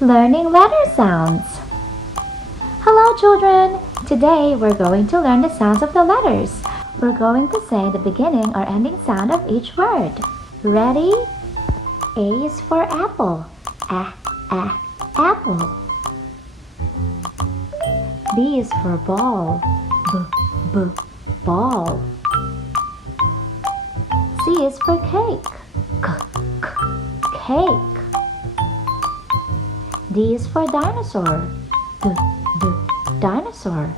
Learning letter sounds. Hello children! Today we're going to learn the sounds of the letters. We're going to say the beginning or ending sound of each word. Ready? A is for apple. Apple. B is for ball. Ball. C is for cake. Cake. D is for dinosaur. Dinosaur.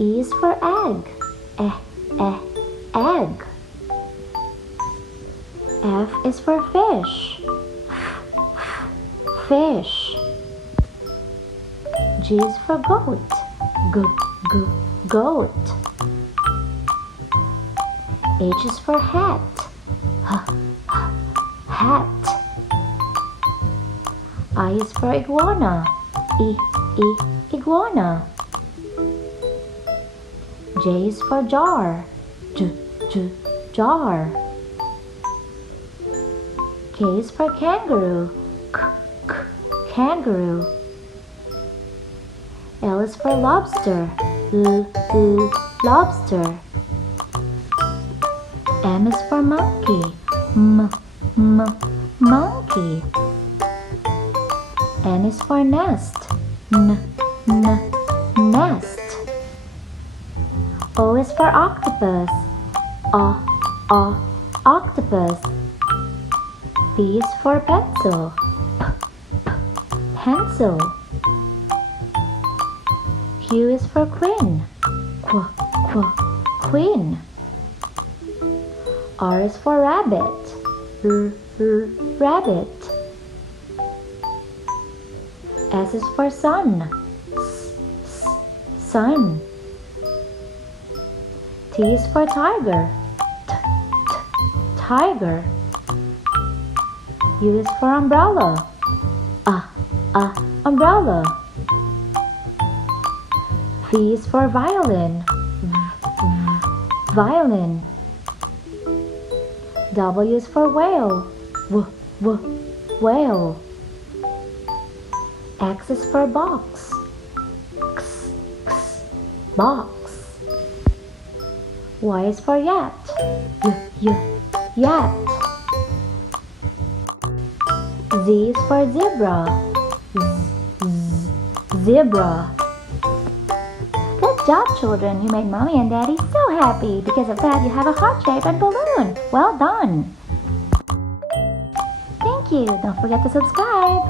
E is for egg. Egg. F is for fish. Fish. G is for goat. Goat. H is for hat. Hat. I is for iguana. Iguana. J is for jar. Jar. K is for kangaroo. Kangaroo. L is for lobster. Lobster. M is for monkey. Monkey. N is for nest. Nest. O is for octopus. Octopus. P is for pencil. Pencil. Q is for queen. Queen. R is for rabbit. Rabbit. S is for sun. Sun. T is for tiger. Tiger. U is for umbrella. Umbrella. V is for violin. Violin. W is for whale. Whale. X is for box. Box. Y is for yat. Yat. Z is for zebra. Zebra. Good job, children. You made Mommy and Daddy so happy. Because of that, you have a heart-shaped balloon. Well done. Thank you. Don't forget to subscribe.